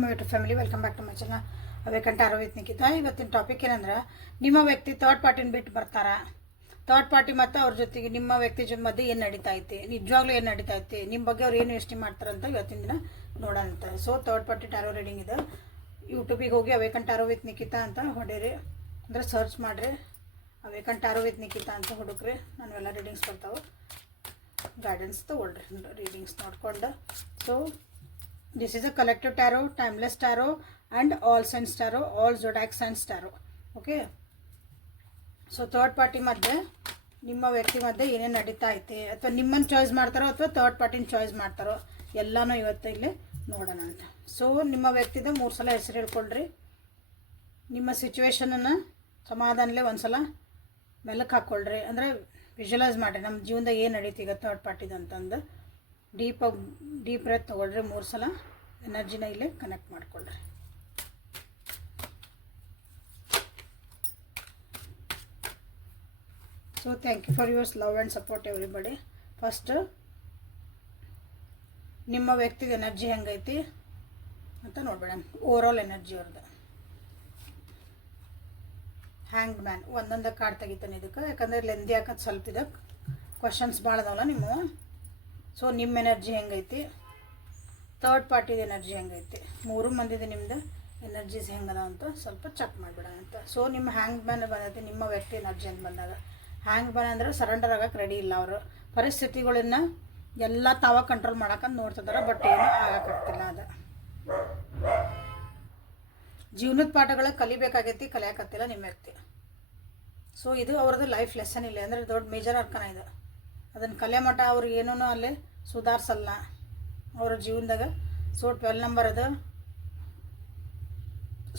My YouTube family, welcome back to my channel ಅವೇಕಂಟ ಆರೋಗ್ಯ ನಿಖಿತಾ. ಇವತ್ತಿನ ಟಾಪಿಕ್ ಏನಂದ್ರೆ, ನಿಮ್ಮ ವ್ಯಕ್ತಿ ಥರ್ಡ್ ಪಾರ್ಟಿನ ಬಿಟ್ಟು ಬರ್ತಾರ, ಥರ್ಡ್ ಪಾರ್ಟಿ ಮತ್ತು ಅವ್ರ ಜೊತೆಗೆ ನಿಮ್ಮ ವ್ಯಕ್ತಿ ಜೊತೆ ಮಧ್ಯೆ ಏನು ನಡೀತಾ ಐತಿ, ನಿಜವಾಗ್ಲೂ ಏನು ನಡೀತಾ ಐತಿ, ನಿಮ್ಮ ಬಗ್ಗೆ ಅವ್ರು ಏನು ಯೋಚನೆ ಮಾಡ್ತಾರಂತ ಇವತ್ತಿನ ದಿನ ನೋಡೋಣ. So third party tarot reading ಇದೆ. ಯೂಟ್ಯೂಬಿಗೆ ಹೋಗಿ ಅವೇಕಂಟ ಆರೋಗ್ಯ ನಿಖಿತಾ ಅಂತ ಹೊಡೀರಿ, ಅಂದರೆ ಸರ್ಚ್ ಮಾಡಿರಿ, ಅವೇಕಂಟ ಆರೋಗ್ಯ ನಿಖಿತಾ ಅಂತ ಹುಡುಕ್ರಿ. ನಾನೆಲ್ಲ ರೀಡಿಂಗ್ಸ್ ಬರ್ತಾವೆ, ಗೈಡೆನ್ಸ್ ತೊಗೊಳ್ರಿ, ರೀಡಿಂಗ್ಸ್ ನೋಡ್ಕೊಂಡು. So this is a collective tarot, timeless tarot and all signs tarot, all zodiac signs tarot. Okay, so third party ಮಧ್ಯೆ ನಿಮ್ಮ ವ್ಯಕ್ತಿ ಮಧ್ಯೆ ಏನೇನು ನಡೀತಾ ಐತೆ, ಅಥವಾ ನಿಮ್ಮನ್ನು ಚಾಯ್ಸ್ ಮಾಡ್ತಾರೋ ಅಥವಾ ಥರ್ಡ್ ಪಾರ್ಟಿನ ಚಾಯ್ಸ್ ಮಾಡ್ತಾರೋ ಎಲ್ಲನೂ ಇವತ್ತು ಇಲ್ಲಿ ನೋಡೋಣ ಅಂತ. ಸೊ ನಿಮ್ಮ ವ್ಯಕ್ತಿದ 3 ಸಲ ಹೆಸರು ಹೇಳ್ಕೊಳ್ರಿ. ನಿಮ್ಮ ಸಿಚುವೇಶನನ್ನು ಸಮಾಧಾನಲೇ ಒಂದು ಸಲ ಮೆಲ್ಲಕ್ಕೆ ಹಾಕ್ಕೊಳ್ರಿ, ಅಂದರೆ ವಿಜುವಲೈಸ್ ಮಾಡಿರಿ ನಮ್ಮ ಜೀವನದಾಗ ಏನು ನಡೀತಿ ಈಗ ಥರ್ಡ್ ಪಾರ್ಟಿದು ಅಂತಂದು. ಡೀಪ್ ಬ್ರೆತ್ ತೊಗೊಳ್ರಿ, 3 ಸಲ ಎನರ್ಜಿನ ಇಲ್ಲೇ ಕನೆಕ್ಟ್ ಮಾಡ್ಕೊಳ್ರಿ. So thank you for yours love and support everybody. First ನಿಮ್ಮ ವ್ಯಕ್ತಿದ ಎನರ್ಜಿ ಹೆಂಗೈತಿ ಅಂತ ನೋಡ್ಬೇಡ, ಓವರಾಲ್ ಎನರ್ಜಿ ಅವ್ರದ್ದು. ಹ್ಯಾಂಗ್ಡ್ ಮ್ಯಾನ್ ಒಂದೊಂದು ಕಾರ್ಡ್ ತೆಗಿತಾನೆ ಇದಕ್ಕೆ, ಯಾಕಂದರೆ ಲೆಂದಿ ಹಾಕೋದು ಸ್ವಲ್ಪ ಇದೆ, ಕ್ವಶನ್ಸ್ ಭಾಳ ಅದಾವಲ್ಲ ನಿಮ್ಮ. ಸೊ ನಿಮ್ಮ ಎನರ್ಜಿ ಹೆಂಗೈತಿ, ಥರ್ಡ್ ಪಾರ್ಟಿದ ಎನರ್ಜಿ ಹೆಂಗೈತಿ, 3 ಮಂದಿದು ನಿಮ್ಮದು ಎನರ್ಜೀಸ್ ಹೆಂಗದ ಅಂತ ಸ್ವಲ್ಪ ಚೆಕ್ ಮಾಡಿಬಿಡೋಣ ಅಂತ. ಸೊ ನಿಮ್ಮ ಹ್ಯಾಂಗ್ ಮ್ಯಾನ್ ಬಂದೈತಿ, ನಿಮ್ಮ ವ್ಯಕ್ತಿ ಎನರ್ಜಿ ಅಂತ ಬಂದಾಗ ಹ್ಯಾಂಗ್ ಮ್ಯಾನ್ ಅಂದರೆ ಸರೆಂಡರ್ ಆಗೋಕ್ಕೆ ರೆಡಿ ಇಲ್ಲ. ಅವರು ಪರಿಸ್ಥಿತಿಗಳನ್ನ ಎಲ್ಲ ತಾವ ಕಂಟ್ರೋಲ್ ಮಾಡೋಕ್ಕಂತ ನೋಡ್ತಿದ್ದಾರೆ, ಬಟ್ ಏನೂ ಆಗೋಕ್ಕಾಗ್ತಿಲ್ಲ. ಅದು ಜೀವನದ ಪಾಠಗಳ ಕಲಿಬೇಕಾಗೈತಿ, ಕಲಿಯಾಕತ್ತಿಲ್ಲ ನಿಮ್ಮ ವ್ಯಕ್ತಿ. ಸೊ ಇದು ಅವ್ರದ್ದು ಲೈಫ್ ಲೆಸನ್ ಇಲ್ಲ, ಅಂದರೆ ದೊಡ್ಡ ಮೇಜರ್ ಅರ್ಕನ ಇದು. ಅದನ್ನು ಕಲೆ ಮಠ ಅವ್ರು ಏನೂ ಅಲ್ಲಿ ಸುಧಾರಿಸಲ್ಲ ಅವ್ರ ಜೀವನದಾಗ. ಸೊ 12 ನಂಬರ್ ಅದು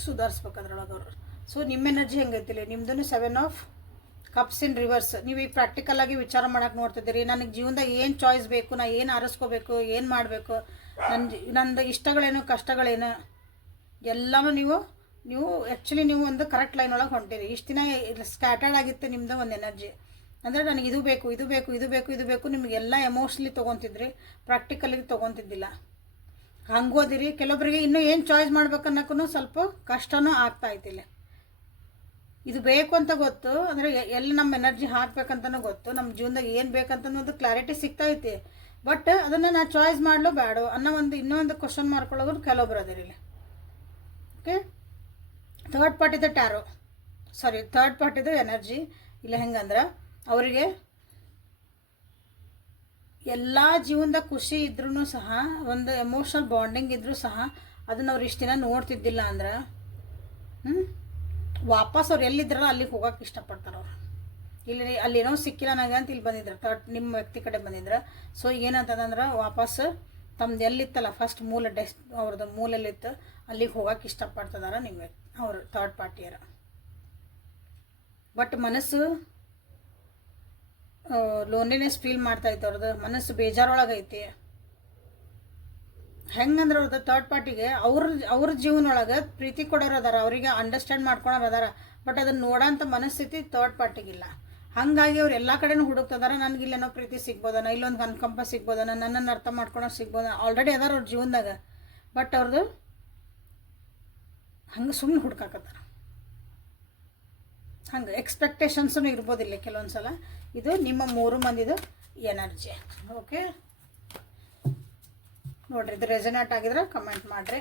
ಸುಧಾರಿಸ್ಬೇಕು ಅದ್ರೊಳಗೆ ಅವರು. ಸೊ ನಿಮ್ಮ ಎನರ್ಜಿ ಹೆಂಗೈತಿಲ್ಲ, ನಿಮ್ದು 7 ಆಫ್ ಕಪ್ಸ್ ಇನ್ ರಿವರ್ಸ್. ನೀವು ಈಗ ಪ್ರಾಕ್ಟಿಕಲಾಗಿ ವಿಚಾರ ಮಾಡೋಕೆ ನೋಡ್ತಿದ್ದೀರಿ, ನನಗೆ ಜೀವನದಾಗ ಏನು ಚಾಯ್ಸ್ ಬೇಕು, ನಾನು ಏನು ಆರಿಸ್ಕೋಬೇಕು, ಏನು ಮಾಡಬೇಕು, ನಂದು ಇಷ್ಟಗಳೇನು ಕಷ್ಟಗಳೇನು ಎಲ್ಲನೂ ನೀವು ಆ್ಯಕ್ಚುಲಿ ನೀವು ಒಂದು ಕರೆಕ್ಟ್ ಲೈನ್ ಒಳಗೆ ಹೊಂಟಿರಿ. ಇಷ್ಟು ದಿನ ಸ್ಕ್ಯಾಟರ್ಡ್ ಆಗಿತ್ತು ನಿಮ್ಮದು ಒಂದು ಎನರ್ಜಿ, ಅಂದರೆ ನನಗೆ ಇದು ಬೇಕು ಇದು ಬೇಕು ಇದು ಬೇಕು ಇದು ಬೇಕು, ನಿಮಗೆಲ್ಲ ಎಮೋಷ್ನಲಿ ತೊಗೊತಿದ್ರಿ, ಪ್ರಾಕ್ಟಿಕಲಿಗೆ ತೊಗೊತಿದ್ದಿಲ್ಲ, ಹಂಗೋದಿರಿ. ಕೆಲವೊಬ್ಬರಿಗೆ ಇನ್ನೂ ಏನು ಚಾಯ್ಸ್ ಮಾಡ್ಬೇಕನ್ನೋಕ್ಕೂ ಸ್ವಲ್ಪ ಕಷ್ಟನೂ ಆಗ್ತಾ ಐತಿಲ್ಲ. ಇದು ಬೇಕು ಅಂತ ಗೊತ್ತು, ಅಂದರೆ ಎಲ್ಲಿ ನಮ್ಮ ಎನರ್ಜಿ ಹಾಕ್ಬೇಕಂತನೂ ಗೊತ್ತು, ನಮ್ಮ ಜೀವನದಾಗ ಏನು ಬೇಕಂತನೋದು ಕ್ಲಾರಿಟಿ ಸಿಗ್ತಾ ಐತಿ. ಬಟ್ ಅದನ್ನು ನಾನು ಚಾಯ್ಸ್ ಮಾಡಲು ಬೇಡ ಅನ್ನೋ ಇನ್ನೊಂದು ಕ್ವಶನ್ ಮಾಡ್ಕೊಳ್ಳೋರು ಕೆಲವೊಬ್ರು ಅದಿರಿಲ್ಲ. ಓಕೆ, ಥರ್ಡ್ ಪಾರ್ಟಿದು ಎನರ್ಜಿ ಇಲ್ಲ ಹೆಂಗಂದ್ರೆ, ಅವರಿಗೆ ಎಲ್ಲ ಜೀವನದ ಖುಷಿ ಇದ್ರೂ ಸಹ, ಒಂದು ಎಮೋಷ್ನಲ್ ಬಾಂಡಿಂಗ್ ಇದ್ರೂ ಸಹ ಅದನ್ನು ಅವ್ರು ಇಷ್ಟು ದಿನ ನೋಡ್ತಿದ್ದಿಲ್ಲ ಅಂದ್ರೆ, ವಾಪಸ್ ಅವ್ರು ಎಲ್ಲಿದ್ರಲ್ಲ ಅಲ್ಲಿಗೆ ಹೋಗೋಕೆ ಇಷ್ಟಪಡ್ತಾರೆ ಅವ್ರು. ಅಲ್ಲೇನೋ ಸಿಕ್ಕಿಲ್ಲ ನನಗೆ ಅಂತ ಇಲ್ಲಿ ಬಂದಿದ್ರು, ನಿಮ್ಮ ವ್ಯಕ್ತಿ ಕಡೆ ಬಂದಿದ್ರು. ಸೊ ಏನಂತಂದ್ರೆ, ವಾಪಸ್ ತಮ್ದು ಎಲ್ಲಿತ್ತಲ್ಲ ಫಸ್ಟ್ ಅವ್ರದ್ದು ಮೂಲಲ್ಲಿತ್ತು ಅಲ್ಲಿಗೆ ಹೋಗೋಕೆ ಇಷ್ಟಪಡ್ತಿದಾರ ನಿಮ್ಮ ಅವರು ಥರ್ಡ್ ಪಾರ್ಟಿಯರ. ಬಟ್ ಮನಸ್ಸು ಲೋನ್ಲಿನೆಸ್ ಫೀಲ್ ಮಾಡ್ತಾ ಐತೆ, ಅವ್ರದ್ದು ಮನಸ್ಸು ಬೇಜಾರೊಳಗೈತಿ. ಹೆಂಗಂದ್ರೆ ಅವ್ರದ್ದು ಥರ್ಡ್ ಪಾರ್ಟಿಗೆ ಅವ್ರ ಜೀವನೊಳಗೆ ಪ್ರೀತಿ ಕೊಡೋರು ಅದಾರ, ಅವರಿಗೆ ಅಂಡರ್ಸ್ಟ್ಯಾಂಡ್ ಮಾಡ್ಕೊಳೋರು ಅದಾರ, ಬಟ್ ಅದನ್ನು ನೋಡೋಂಥ ಮನಸ್ಥಿತಿ ಥರ್ಡ್ ಪಾರ್ಟಿಗಿಲ್ಲ. ಹಾಗಾಗಿ ಅವ್ರು ಎಲ್ಲ ಕಡೆನೂ ಹುಡುಕ್ತದಾರ, ನನಗಿಲ್ಲೇನೋ ಪ್ರೀತಿ ಸಿಗ್ಬೋದನ, ಇಲ್ಲೊಂದು ಅನುಕಂಪ ಸಿಗ್ಬೋದನ, ನನ್ನನ್ನು ಅರ್ಥ ಮಾಡ್ಕೊಳೋರು ಸಿಗ್ಬೋದನ, ಆಲ್ರೆಡಿ ಅದಾರ ಅವ್ರ ಜೀವನದಾಗ. ಬಟ್ ಅವ್ರದ್ದು ಹಂಗೆ ಸುಮ್ಮನೆ ಹುಡ್ಕಾಕತ್ತಾರ, ಹಂಗೆ ಎಕ್ಸ್ಪೆಕ್ಟೇಷನ್ಸೂ ಇರ್ಬೋದಿಲ್ಲ ಕೆಲವೊಂದು ಸಲ. ಇದು ನಿಮ್ಮ 3 ಮಂದಿದು ಎನರ್ಜಿ. ಓಕೆ ನೋಡಿರಿ, ಇದು ರೆಸನೇಟ್ ಆಗಿದ್ರೆ ಕಮೆಂಟ್ ಮಾಡಿರಿ.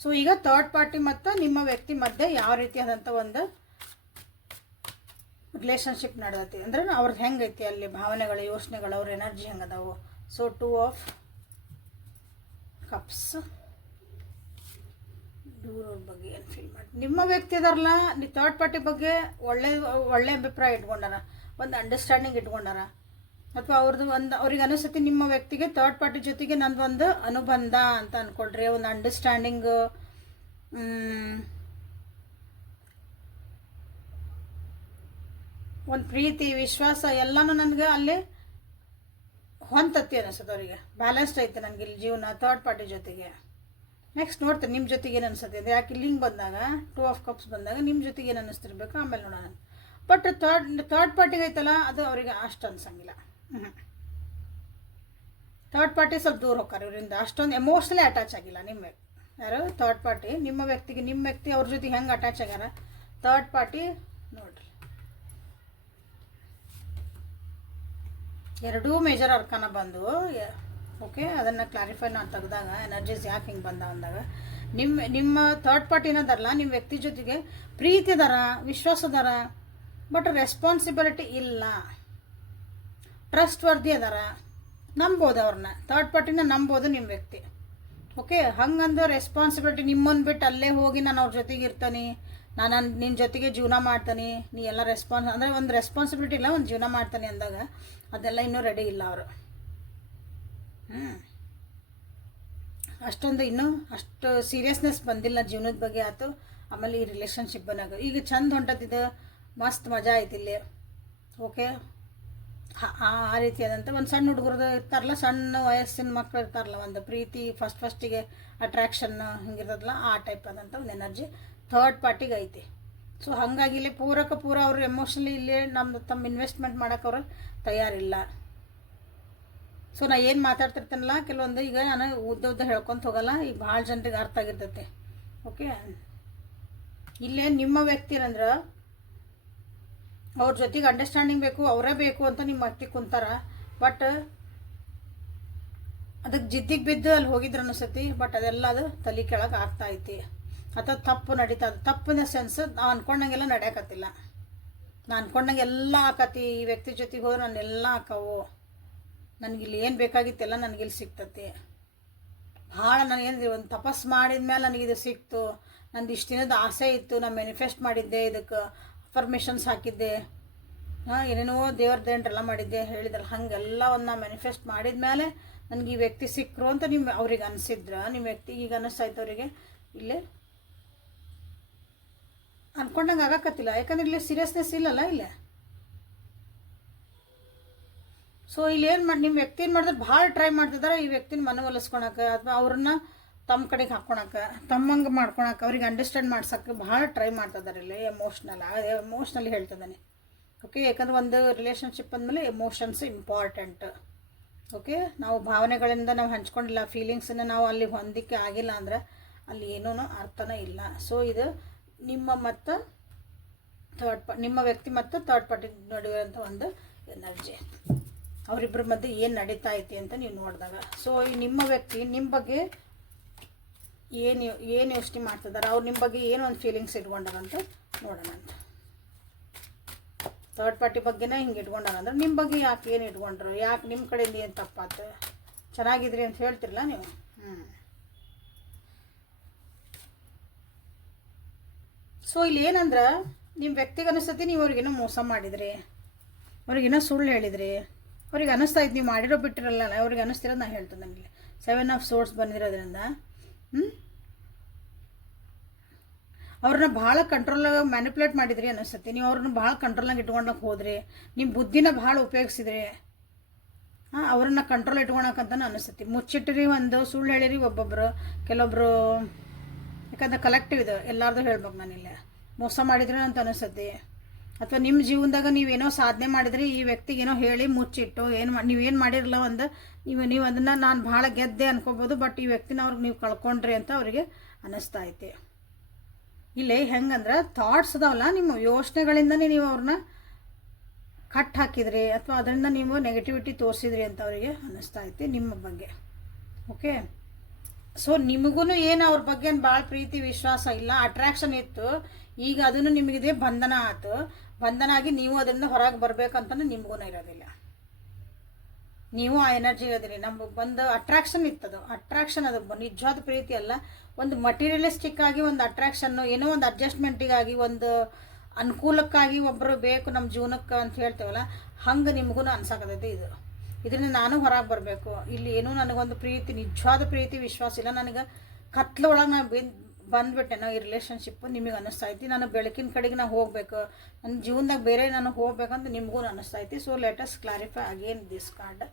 ಸೊ ಈಗ ಥರ್ಡ್ ಪಾರ್ಟಿ ಮತ್ತು ನಿಮ್ಮ ವ್ಯಕ್ತಿ ಮಧ್ಯೆ ಯಾವ ರೀತಿಯಾದಂಥ ಒಂದು ರಿಲೇಷನ್ಶಿಪ್ ನಡೆದೈತಿ ಅಂದ್ರೆ ಅವ್ರದ್ದು ಹೆಂಗೈತಿ, ಅಲ್ಲಿ ಭಾವನೆಗಳು, ಯೋಚನೆಗಳು, ಅವ್ರ ಎನರ್ಜಿ ಹೆಂಗದಾವು. ಸೊ 2 ಆಫ್ ಕಪ್ಸ್, ಅವ್ರ ಬಗ್ಗೆ ಏನು ಫೀಲ್ ಮಾಡಿ, ನಿಮ್ಮ ವ್ಯಕ್ತಿ ಇದಾರಲ್ಲ ಥರ್ಡ್ ಪಾರ್ಟಿ ಬಗ್ಗೆ ಒಳ್ಳೆ ಅಭಿಪ್ರಾಯ ಇಟ್ಕೊಂಡಾರ, ಒಂದು ಅಂಡರ್ಸ್ಟ್ಯಾಂಡಿಂಗ್ ಇಟ್ಕೊಂಡಾರ, ಅಥವಾ ಅವ್ರಿಗೆ ಅನಿಸುತ್ತೆ ನಿಮ್ಮ ವ್ಯಕ್ತಿಗೆ ಥರ್ಡ್ ಪಾರ್ಟಿ ಜೊತೆಗೆ ನಂದೊಂದು ಅನುಬಂಧ ಅಂತ ಅಂದ್ಕೊಳ್ರಿ, ಒಂದು ಅಂಡರ್ಸ್ಟ್ಯಾಂಡಿಂಗ್, ಒಂದು ಪ್ರೀತಿ ವಿಶ್ವಾಸ ಎಲ್ಲನೂ ನನಗೆ ಅಲ್ಲಿ ಹೊಂತತ್ತಿ ಅನಿಸುತ್ತೆ. ಅವರಿಗೆ ಬ್ಯಾಲೆನ್ಸ್ಡ್ ಐತೆ ನನಗೆ ಇಲ್ಲಿ ಜೀವನ ಥರ್ಡ್ ಪಾರ್ಟಿ ಜೊತೆಗೆ. ನೆಕ್ಸ್ಟ್ ನೋಡ್ತೀನಿ ನಿಮ್ಮ ಜೊತೆಗೆ ಏನು ಅನಿಸುತ್ತೆ, ಯಾಕೆ ಇಲ್ಲಿ ಹಿಂಗೆ ಬಂದಾಗ 2 ಆಫ್ ಕಪ್ಸ್ ಬಂದಾಗ ನಿಮ್ಮ ಜೊತೆಗೆ ಏನು ಅನ್ನಿಸ್ತಿರ್ಬೇಕು, ಆಮೇಲೆ ನೋಡೋಣ. ಬಟ್ ಥರ್ಡ್ ಪಾರ್ಟಿಗೆ ಐತಲ್ಲ ಅದು ಅವರಿಗೆ ಅಷ್ಟು ಅನ್ಸಂಗಿಲ್ಲ. ಥರ್ಡ್ ಪಾರ್ಟಿ ಸ್ವಲ್ಪ ದೂರ ಹೋಗ್ತಾರೆ ಇವರಿಂದ, ಅಷ್ಟೊಂದು ಎಮೋಷ್ನಲಿ ಅಟ್ಯಾಚ್ ಆಗಿಲ್ಲ ನಿಮ್ಮ ಯಾರು ಥರ್ಡ್ ಪಾರ್ಟಿ ನಿಮ್ಮ ವ್ಯಕ್ತಿ ಅವ್ರ ಜೊತೆಗೆ ಹೆಂಗೆ ಅಟ್ಯಾಚ್ ಆಗ್ಯಾರ ಥರ್ಡ್ ಪಾರ್ಟಿ ನೋಡ್ರಿ. ಎರಡೂ ಮೇಜರ್ ಅರ್ಕಾನ ಬಂದು ಓಕೆ, ಅದನ್ನು ಕ್ಲಾರಿಫೈ ನಾನು ತೆಗೆದಾಗ ಎನರ್ಜೀಸ್ ಯಾಕೆ ಹಿಂಗೆ ಬಂದ ಅಂದಾಗ ನಿಮ್ಮ ಥರ್ಡ್ ಪಾರ್ಟಿ ಏನದಾರಲ್ಲ ನಿಮ್ಮ ವ್ಯಕ್ತಿ ಜೊತೆಗೆ ಪ್ರೀತಿ ಅದಾರ, ವಿಶ್ವಾಸ ಅದಾರ, ಬಟ್ ರೆಸ್ಪಾನ್ಸಿಬಿಲಿಟಿ ಇಲ್ಲ, ಟ್ರಸ್ಟ್ ವರ್ದಿ ಅದಾರ, ನಂಬೋದು ಅವ್ರನ್ನ ಥರ್ಡ್ ಪಾರ್ಟಿನ ನಂಬೋದು ನಿಮ್ಮ ವ್ಯಕ್ತಿ. ಓಕೆ, ಹಂಗಂದು ರೆಸ್ಪಾನ್ಸಿಬಿಲಿಟಿ ನಿಮ್ಮನ್ನು ಬಿಟ್ಟು ಅಲ್ಲೇ ಹೋಗಿ ನಾನು ಅವ್ರ ಜೊತೆಗೆ ಇರ್ತಾನೆ, ನಾನು ನಿನ್ನ ಜೊತೆಗೆ ಜೀವನ ಮಾಡ್ತಾನೆ, ನೀ ಎಲ್ಲ ಅಂದರೆ ಒಂದು ರೆಸ್ಪಾನ್ಸಿಬಿಲಿಟಿ ಇಲ್ಲ, ಒಂದು ಜೀವನ ಮಾಡ್ತಾನೆ ಅಂದಾಗ ಅದೆಲ್ಲ ಇನ್ನೂ ರೆಡಿ ಇಲ್ಲ ಅವರು. ಅಷ್ಟೊಂದು ಇನ್ನೂ ಅಷ್ಟು ಸೀರಿಯಸ್ನೆಸ್ ಬಂದಿಲ್ಲ ಜೀವನದ ಬಗ್ಗೆ ಆಯ್ತು. ಆಮೇಲೆ ಈ ರಿಲೇಷನ್ಶಿಪ್ ಬನ್ನಾಗ ಈಗ ಚಂದ ಹೊಂಟತ್ತಿದ್ದು, ಮಸ್ತ್ ಮಜಾ ಐತಿ ಇಲ್ಲಿ. ಓಕೆ, ಆ ರೀತಿಯಾದಂಥ ಒಂದು ಸಣ್ಣ ಹುಡುಗರದು ಇರ್ತಾರಲ್ಲ, ಸಣ್ಣ ವಯಸ್ಸಿನ ಮಕ್ಕಳು ಇರ್ತಾರಲ್ಲ, ಒಂದು ಪ್ರೀತಿ ಫಸ್ಟಿಗೆ ಅಟ್ರ್ಯಾಕ್ಷನ್ ಹಿಂಗಿರ್ತದಲ್ಲ, ಆ ಟೈಪ್ ಆದಂಥ ಒಂದು ಎನರ್ಜಿ ಥರ್ಡ್ ಪಾರ್ಟಿಗೆ ಐತಿ. ಸೊ ಹಾಗಾಗಿ ಇಲ್ಲಿ ಪೂರ ಅವರು ಎಮೋಷ್ನಲಿ ಇಲ್ಲಿ ತಮ್ಮ ಇನ್ವೆಸ್ಟ್ಮೆಂಟ್ ಮಾಡೋಕೆ ಅವರು ತಯಾರಿಲ್ಲ. ಸೊ ನಾ ಏನು ಮಾತಾಡ್ತಿರ್ತೇನಲ್ಲ ಕೆಲವೊಂದು, ಈಗ ನಾನು ಉದ್ದ ಹೇಳ್ಕೊತ ಹೋಗಲ್ಲ, ಈಗ ಭಾಳ ಜನರಿಗೆ ಅರ್ಥ ಆಗಿರ್ತೈತೆ. ಓಕೆ, ಇಲ್ಲೇ ನಿಮ್ಮ ವ್ಯಕ್ತಿ ಅಂದ್ರೆ ಅವ್ರ ಜೊತೆಗೆ ಅಂಡರ್ಸ್ಟ್ಯಾಂಡಿಂಗ್ ಬೇಕು, ಅವರೇ ಬೇಕು ಅಂತ ನಿಮ್ಮ ವ್ಯಕ್ತಿ ಕುಂತಾರ, ಬಟ್ ಅದಕ್ಕೆ ಜಿದ್ದಿಗೆ ಬಿದ್ದು ಅಲ್ಲಿ ಹೋಗಿದ್ರು ಅನಿಸ್ತೈತಿ, ಬಟ್ ಅದೆಲ್ಲ ಅದು ತಲೆ ಕೆಳಗೆ ಆಗ್ತಾ ಐತಿ ಅಥವಾ ತಪ್ಪು ನಡೀತಾ. ತಪ್ಪಿನ ಸೆನ್ಸ್ ನಾವು ಅಂದ್ಕೊಂಡಂಗೆಲ್ಲ ನಡೆಯಕತ್ತಿಲ್ಲ, ನಾನು ಅಂದ್ಕೊಂಡಂಗೆ ಎಲ್ಲ ಆಕತಿ, ಈ ವ್ಯಕ್ತಿ ಜೊತೆಗೆ ಹೋದ್ರೆ ನಾನೆಲ್ಲ ಆಕವು, ನನಗಿಲ್ಲಿ ಏನು ಬೇಕಾಗಿತ್ತೆಲ್ಲ ನನಗಿಲ್ಲಿ ಸಿಗ್ತತಿ. ಭಾಳ ನನಗೇನು ಒಂದು ತಪಸ್ಸು ಮಾಡಿದ ಮೇಲೆ ನನಗಿದು ಸಿಕ್ತು, ನಂದು ಇಷ್ಟು ದಿನದ ಆಸೆ ಇತ್ತು, ನಾನು ಮ್ಯಾನಿಫೆಸ್ಟ್ ಮಾಡಿದ್ದೆ, ಇದಕ್ಕೆ ಅಫರ್ಮೇಷನ್ಸ್ ಹಾಕಿದ್ದೆ, ಏನೇನೋ ದೇವ್ರದ್ದೇನ್ರೆಲ್ಲ ಮಾಡಿದ್ದೆ ಹೇಳಿದ್ರಲ್ಲ, ಹಾಗೆಲ್ಲ ಒಂದು ನಾ ಮ್ಯಾನಿಫೆಸ್ಟ್ ಮಾಡಿದ ಮೇಲೆ ನನಗೆ ಈ ವ್ಯಕ್ತಿ ಸಿಕ್ಕರು ಅಂತ ಅವ್ರಿಗೆ ಅನಿಸಿದ್ರ, ನಿಮ್ಮ ವ್ಯಕ್ತಿ ಈಗ ಅನ್ನಿಸ್ತಾಯ್ತು ಅವರಿಗೆ ಇಲ್ಲೇ ಅಂದ್ಕೊಂಡಂಗೆ ಆಗಕತ್ತಿಲ್ಲ, ಯಾಕಂದ್ರೆ ಇಲ್ಲಿ ಸೀರಿಯಸ್ನೆಸ್ ಇಲ್ಲಲ್ಲ ಇಲ್ಲೇ. ಸೊ ಇಲ್ಲಿ ಏನು ನಿಮ್ಮ ವ್ಯಕ್ತಿ ಏನು ಮಾಡಿದ್ರೆ ಭಾಳ ಟ್ರೈ ಮಾಡ್ತಿದ್ದಾರೆ ಈ ವ್ಯಕ್ತಿನ ಮನವೊಲಿಸ್ಕೊಳಕ್ಕೆ, ಅಥವಾ ಅವ್ರನ್ನ ತಮ್ಮ ಕಡೆಗೆ ಹಾಕ್ಕೊಳಕ್ಕೆ, ತಮ್ಮಂಗೆ ಮಾಡ್ಕೊಳಕ್ಕೆ, ಅವ್ರಿಗೆ ಅಂಡರ್ಸ್ಟ್ಯಾಂಡ್ ಮಾಡ್ಸೋಕ್ಕೆ ಭಾಳ ಟ್ರೈ ಮಾಡ್ತಿದ್ದಾರೆ ಇಲ್ಲಿ. ಎಮೋಷ್ನಲಿ ಹೇಳ್ತಿದ್ದಾನೆ. ಓಕೆ, ಯಾಕಂದ್ರೆ ಒಂದು ರಿಲೇಷನ್ಶಿಪ್ ಅಂದಮೇಲೆ ಎಮೋಷನ್ಸ್ ಇಂಪಾರ್ಟೆಂಟ್. ಓಕೆ, ನಾವು ಭಾವನೆಗಳಿಂದ ನಾವು ಹಂಚ್ಕೊಂಡಿಲ್ಲ, ಫೀಲಿಂಗ್ಸನ್ನು ನಾವು ಅಲ್ಲಿ ಹೊಂದಿಕೆ ಆಗಿಲ್ಲ ಅಂದ್ರೆ ಅಲ್ಲಿ ಏನೂ ಅರ್ಥನೇ ಇಲ್ಲ. ಸೊ ಇದು ನಿಮ್ಮ ವ್ಯಕ್ತಿ ಮತ್ತು ಥರ್ಡ್ ಪಾರ್ಟಿ ನಡುವಂಥ ಒಂದು ಎನರ್ಜಿ, ಅವರಿಬ್ಬರ ಮಧ್ಯೆ ಏನು ನಡೀತಾ ಐತಿ ಅಂತ ನೀವು ನೋಡಿದಾಗ. ಸೊ ಈ ನಿಮ್ಮ ವ್ಯಕ್ತಿ ನಿಮ್ಮ ಬಗ್ಗೆ ಏನು ಯೋಚನೆ ಮಾಡ್ತಿದ್ದಾರೆ, ಅವ್ರು ನಿಮ್ಮ ಬಗ್ಗೆ ಏನು ಒಂದು ಫೀಲಿಂಗ್ಸ್ ಇಟ್ಕೊಂಡಾರಂತ ನೋಡೋಣ ಅಂತ. ಥರ್ಡ್ ಪಾರ್ಟಿ ಬಗ್ಗೆನೇ ಹಿಂಗೆ ಇಟ್ಕೊಂಡಾರ ಅಂದ್ರೆ ನಿಮ್ಮ ಬಗ್ಗೆ ಯಾಕೆ ಏನು ಇಟ್ಕೊಂಡ್ರು, ಯಾಕೆ ನಿಮ್ಮ ಕಡೆಯಿಂದ ಏನು ತಪ್ಪಾಯ್ತು, ಚೆನ್ನಾಗಿದ್ರಿ ಅಂತ ಹೇಳ್ತಿರಲ್ಲ ನೀವು. ಸೊ ಇಲ್ಲಿ ಏನಂದ್ರೆ ನಿಮ್ಮ ವ್ಯಕ್ತಿಗೆ ಅನಿಸ್ತತಿ ನೀವು ಅವ್ರಿಗೇನೋ ಮೋಸ ಮಾಡಿದ್ರಿ, ಅವ್ರಿಗೇನೋ ಸುಳ್ಳು ಹೇಳಿದ್ರಿ, ಅವ್ರಿಗೆ ಅನ್ನಿಸ್ತಾ ಇತ್ತು ನೀವು ಮಾಡಿರೋ ಬಿಟ್ಟಿರಲ್ಲ, ಅವ್ರಿಗೆ ಅನ್ನಿಸ್ತಿರೋದು ನಾನು ಹೇಳ್ತೇನೆ. ನನಗೆ 7 ಆಫ್ ಸೋರ್ಸ್ ಬಂದಿರೋದ್ರಿಂದ ಅವ್ರನ್ನ ಭಾಳ ಕಂಟ್ರೋಲಾಗ ಮ್ಯಾನಿಪ್ಯುಲೇಟ್ ಮಾಡಿದ್ರಿ ಅನ್ನಿಸ್ತತಿ. ನೀವು ಅವ್ರನ್ನ ಭಾಳ ಕಂಟ್ರೋಲಾಗಿ ಇಟ್ಕೊಂಡೋಕೆ ಹೋದ್ರಿ, ನಿಮ್ಮ ಬುದ್ಧಿನ ಭಾಳ ಉಪಯೋಗಿಸಿದ್ರಿ, ಅವ್ರನ್ನ ಕಂಟ್ರೋಲ್ ಇಟ್ಕೊಳಕಂತನೂ ಅನ್ನಿಸ್ತತಿ. ಮುಚ್ಚಿಟ್ಟಿರಿ, ಒಂದು ಸುಳ್ಳು ಹೇಳಿರಿ ಒಬ್ಬೊಬ್ಬರು, ಕೆಲವೊಬ್ಬರು, ಯಾಕಂದ್ರೆ ಕಲೆಕ್ಟಿವ್ ಇದೆ ಎಲ್ಲಾರ್ದು ಹೇಳ್ಬೇಕು ನಾನಿಲ್ಲ, ಮೋಸ ಮಾಡಿದ್ರಿ ಅಂತ ಅನ್ನಿಸ್ತತಿ. ಅಥವಾ ನಿಮ್ಮ ಜೀವನದಾಗ ನೀವೇನೋ ಸಾಧನೆ ಮಾಡಿದ್ರಿ, ಈ ವ್ಯಕ್ತಿಗೇನೋ ಹೇಳಿ ಮುಚ್ಚಿಟ್ಟು ನೀವೇನು ಮಾಡಿರಲ್ಲ ಒಂದು ನೀವು ಅದನ್ನು ನಾನು ಭಾಳ ಗೆದ್ದೆ ಅನ್ಕೋಬೋದು, ಬಟ್ ಈ ವ್ಯಕ್ತಿನ ಅವ್ರಿಗೆ ನೀವು ಕಳ್ಕೊಂಡ್ರಿ ಅಂತ ಅವರಿಗೆ ಅನ್ನಿಸ್ತಾ ಐತಿ. ಇಲ್ಲಿ ಹೆಂಗಂದ್ರೆ ಥಾಟ್ಸ್ ಅದಾವಲ್ಲ, ನಿಮ್ಮ ಯೋಚನೆಗಳಿಂದನೇ ನೀವು ಅವ್ರನ್ನ ಕಟ್ ಹಾಕಿದ್ರಿ, ಅಥವಾ ಅದರಿಂದ ನೀವು ನೆಗೆಟಿವಿಟಿ ತೋರಿಸಿದ್ರಿ ಅಂತ ಅವರಿಗೆ ಅನ್ನಿಸ್ತಾ ಐತಿ ನಿಮ್ಮ ಬಗ್ಗೆ. ಓಕೆ, ಸೊ ನಿಮಗೂ ಏನು ಅವ್ರ ಬಗ್ಗೆ ಭಾಳ ಪ್ರೀತಿ ವಿಶ್ವಾಸ ಇಲ್ಲ, ಅಟ್ರಾಕ್ಷನ್ ಇತ್ತು, ಈಗ ಅದನ್ನು ನಿಮಗಿದೆ ಬಂಧನ ಆಯ್ತು. ಬಂಧನ ಆಗಿ ನೀವು ಅದರಿಂದ ಹೊರಗೆ ಬರಬೇಕಂತನೂ ನಿಮಗೂ ಇರೋದಿಲ್ಲ, ನೀವು ಆ ಎನರ್ಜಿ ಇರೋದಿಲ್ಲ. ನಮ್ಗೆ ಒಂದು ಅಟ್ರಾಕ್ಷನ್ ಇತ್ತದು, ಅಟ್ರಾಕ್ಷನ್ ಅದು ನಿಜವಾದ ಪ್ರೀತಿ ಅಲ್ಲ, ಒಂದು ಮಟೀರಿಯಲಿಸ್ಟಿಕ್ ಆಗಿ ಒಂದು ಅಟ್ರಾಕ್ಷನ್ನು, ಏನೋ ಒಂದು ಅಡ್ಜಸ್ಟ್ಮೆಂಟಿಗಾಗಿ, ಒಂದು ಅನುಕೂಲಕ್ಕಾಗಿ ಒಬ್ಬರು ಬೇಕು ನಮ್ಮ ಜೀವನಕ್ಕೆ ಅಂತ ಹೇಳ್ತೇವಲ್ಲ, ಹಂಗೆ ನಿಮಗೂ ಅನ್ಸಾಕತೈತಿ. ಇದರಿಂದ ನಾನು ಹೊರಗೆ ಬರಬೇಕು, ಇಲ್ಲಿ ಏನೂ ನನಗೊಂದು ಪ್ರೀತಿ, ನಿಜವಾದ ಪ್ರೀತಿ ವಿಶ್ವಾಸ ಇಲ್ಲ, ನನಗೆ ಕತ್ಲೊಳಗೆ ನಾನು ಬಂದುಬಿಟ್ಟೆ ಈ ರಿಲೇಷನ್ಶಿಪ್ಪು ನಿಮಗೆ ಅನ್ನಿಸ್ತಾ ಐತಿ. ನಾನು ಬೆಳಕಿನ ಕಡೆಗೆ ನಾನು ಹೋಗಬೇಕು, ನನ್ನ ಜೀವನದಾಗ ಬೇರೆ ನಾನು ಹೋಗ್ಬೇಕಂತ ನಿಮಗೂ ಅನ್ನಿಸ್ತಾ ಐತಿ. So let's clarify again this card.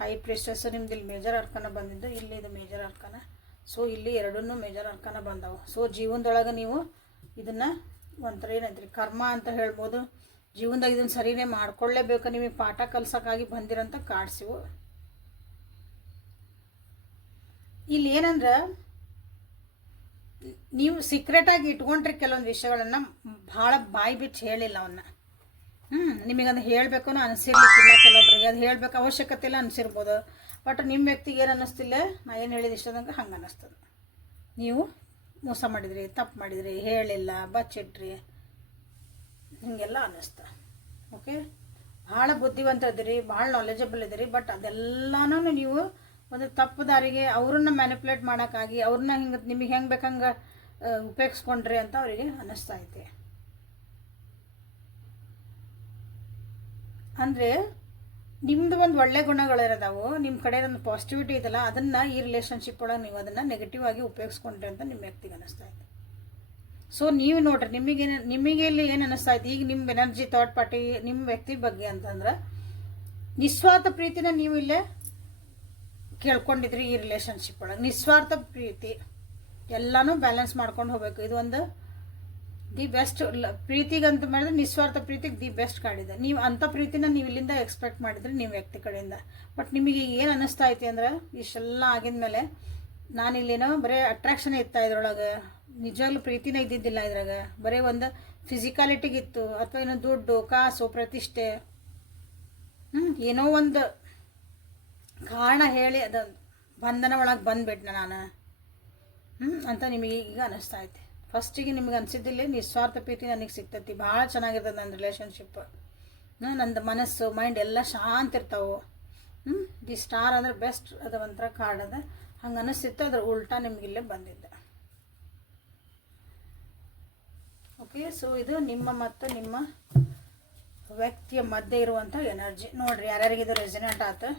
High priestess ನಿಮ್ದು ಇಲ್ಲಿ ಮೇಜರ್ ಅರ್ಕನ ಬಂದಿದ್ದು, ಇಲ್ಲಿ ಇದು ಮೇಜರ್ ಅರ್ಕನ. ಸೊ ಇಲ್ಲಿ ಎರಡನ್ನೂ ಮೇಜರ್ ಅರ್ಕನ ಬಂದವು. ಸೊ ಜೀವನದೊಳಗೆ ನೀವು ಇದನ್ನು ಒಂಥರ ಏನೈತ್ರಿ ಕರ್ಮ ಅಂತ ಹೇಳ್ಬೋದು, ಜೀವನದಾಗ ಇದನ್ನು ಸರಿನೇ ಮಾಡ್ಕೊಳ್ಳೇಬೇಕು, ನಿಮಗೆ ಪಾಠ ಕಲ್ಸೋಕ್ಕಾಗಿ ಬಂದಿರೋಂಥ ಕಾರ್ಡ್ಸ್ ಇವು. ಇಲ್ಲಿ ಏನಂದ್ರೆ ನೀವು ಸೀಕ್ರೆಟಾಗಿ ಇಟ್ಕೊಂಡ್ರೆ ಕೆಲವೊಂದು ವಿಷಯಗಳನ್ನು ಭಾಳ ಬಾಯಿ ಬಿಟ್ಟು ಹೇಳಿಲ್ಲ ಅವನ್ನ. ನಿಮಗದು ಹೇಳಬೇಕು ಅನಿಸಿರ್ಲಿಕ್ಕಿಲ್ಲ, ಕೆಲವೊಬ್ರಿಗೆ ಅದು ಹೇಳಬೇಕು ಅವಶ್ಯಕತೆ ಇಲ್ಲ ಅನಿಸಿರ್ಬೋದು. ಬಟ್ ನಿಮ್ಮ ವ್ಯಕ್ತಿಗೆ ಏನು ಅನ್ನಿಸ್ತಿಲ್ಲ, ನಾ ಏನು ಹೇಳಿದ ಇಷ್ಟದಂಗೆ ಹಂಗೆ ಅನ್ನಿಸ್ತದೆ. ನೀವು ಮೋಸ ಮಾಡಿದ್ರಿ, ತಪ್ಪು ಮಾಡಿದ್ರಿ, ಹೇಳಿಲ್ಲ, ಬಚ್ಚಿಟ್ರಿ, ಹೀಗೆಲ್ಲ ಅನ್ನಿಸ್ತ. ಓಕೆ, ಭಾಳ ಬುದ್ಧಿವಂತ ಇದ್ದೀರಿ, ಭಾಳ ನಾಲೆಜಬಲ್ ಇದ್ದೀರಿ. ಬಟ್ ಅದೆಲ್ಲನೂ ನೀವು ಒಂದು ತಪ್ಪು ದಾರಿಗೆ ಅವ್ರನ್ನ ಮ್ಯಾನಿಪುಲೇಟ್ ಮಾಡೋಕ್ಕಾಗಿ ಅವ್ರನ್ನ ಹಿಂಗೆ ನಿಮಗೆ ಹೆಂಗೆ ಬೇಕಂಗೆ ಉಪಯೋಗಿಸ್ಕೊಂಡ್ರಿ ಅಂತ ಅವರಿಗೆ ಅನ್ನಿಸ್ತಾ ಐತೆ. ಅಂದರೆ ನಿಮ್ಮದು ಒಂದು ಒಳ್ಳೆ ಗುಣಗಳಿರೋದಾವು, ನಿಮ್ಮ ಕಡೆ ಒಂದು ಪಾಸಿಟಿವಿಟಿ ಇದಲ್ಲ, ಅದನ್ನು ಈ ರಿಲೇಷನ್ಶಿಪ್ ಒಳಗೆ ನೀವು ಅದನ್ನು ನೆಗೆಟಿವ್ ಆಗಿ ಉಪಯೋಗಿಸ್ಕೊಂಡ್ರಿ ಅಂತ ನಿಮ್ಮ ವ್ಯಕ್ತಿಗೆ ಅನ್ನಿಸ್ತಾ ಇದೆ. ಸೊ ನೀವು ನೋಡ್ರಿ, ನಿಮಗೆ ಇಲ್ಲಿ ಏನು ಅನ್ನಿಸ್ತಾ ಐತಿ, ಈಗ ನಿಮ್ಮ ಎನರ್ಜಿ ಥರ್ಡ್ ಪಾರ್ಟಿ ನಿಮ್ಮ ವ್ಯಕ್ತಿ ಬಗ್ಗೆ ಅಂತಂದ್ರೆ ನಿಸ್ವಾರ್ಥ ಪ್ರೀತಿನ ನೀವು ಇಲ್ಲೇ ಕೇಳ್ಕೊಂಡಿದ್ರಿ. ಈ ರಿಲೇಷನ್ಶಿಪ್ ಒಳಗೆ ನಿಸ್ವಾರ್ಥ ಪ್ರೀತಿ ಎಲ್ಲನೂ ಬ್ಯಾಲೆನ್ಸ್ ಮಾಡ್ಕೊಂಡು ಹೋಗ್ಬೇಕು. ಇದು ಒಂದು ದಿ ಬೆಸ್ಟ್ ಪ್ರೀತಿಗಂತ ಮಾಡಿದ್ರೆ ನಿಸ್ವಾರ್ಥ ಪ್ರೀತಿಗೆ ದಿ ಬೆಸ್ಟ್ ಕಾರ್ಡ್ ಇದೆ. ನೀವು ಅಂಥ ಪ್ರೀತಿನ ನೀವು ಇಲ್ಲಿಂದ ಎಕ್ಸ್ಪೆಕ್ಟ್ ಮಾಡಿದ್ರಿ ನಿಮ್ಮ ವ್ಯಕ್ತಿ ಕಡೆಯಿಂದ. ಬಟ್ ನಿಮಗೆ ಏನು ಅನ್ನಿಸ್ತಾ ಐತಿ ಅಂದ್ರೆ ಇಷ್ಟೆಲ್ಲ ಆಗಿದ್ಮೇಲೆ ನಾನಿಲ್ಲೇನೋ ಬರೀ ಅಟ್ರಾಕ್ಷನ್ ಇತ್ತ ಇದ್ರೊಳಗೆ, ನಿಜವಾಗ್ಲೂ ಪ್ರೀತಿನ ಇದ್ದಿದ್ದಿಲ್ಲ ಇದ್ರಾಗ, ಬರೀ ಒಂದು ಫಿಸಿಕಾಲಿಟಿಗಿತ್ತು ಅಥವಾ ಏನೋ ದುಡ್ಡು ಕಾಸು ಪ್ರತಿಷ್ಠೆ ಏನೋ ಒಂದು ಕಾರಣ ಹೇಳಿ ಅದು ಬಂಧನ ಒಳಗೆ ಬಂದುಬಿಟ್ನ ನಾನು ಅಂತ ನಿಮಗೆ ಈಗ ಅನ್ನಿಸ್ತಾ ಐತಿ. ಫಸ್ಟಿಗೆ ನಿಮ್ಗೆ ಅನಿಸಿದ್ದಿಲ್ಲ ನಿಸ್ವಾರ್ಥ ಪ್ರೀತಿ ನನಗೆ ಸಿಗ್ತೈತಿ, ಭಾಳ ಚೆನ್ನಾಗಿರ್ತದೆ ನನ್ನ ರಿಲೇಷನ್ಶಿಪ್, ನಂದು ಮನಸ್ಸು ಮೈಂಡ್ ಎಲ್ಲ ಶಾಂತ ಇರ್ತಾವೆ. ದಿ ಸ್ಟಾರ್ ಅಂದ್ರೆ ಬೆಸ್ಟ್ ಅದು ಒಂಥರ ಕಾರ್ಡ್ ಅದ, ಹಂಗೆ ಅನ್ನಿಸ್ತಿತ್ತು. ಅದ್ರ ಉಲ್ಟಾ ನಿಮಗಿಲ್ಲೇ ಬಂದಿದ್ದೆ. ಓಕೆ, ಸೊ ಇದು ನಿಮ್ಮ ಮತ್ತು ನಿಮ್ಮ ವ್ಯಕ್ತಿಯ ಮಧ್ಯೆ ಇರುವಂಥ ಎನರ್ಜಿ. ನೋಡಿರಿ ಯಾರ್ಯಾರಿಗಿದು ರೆಸಿನೆಂಟ್ ಆಯ್ತು.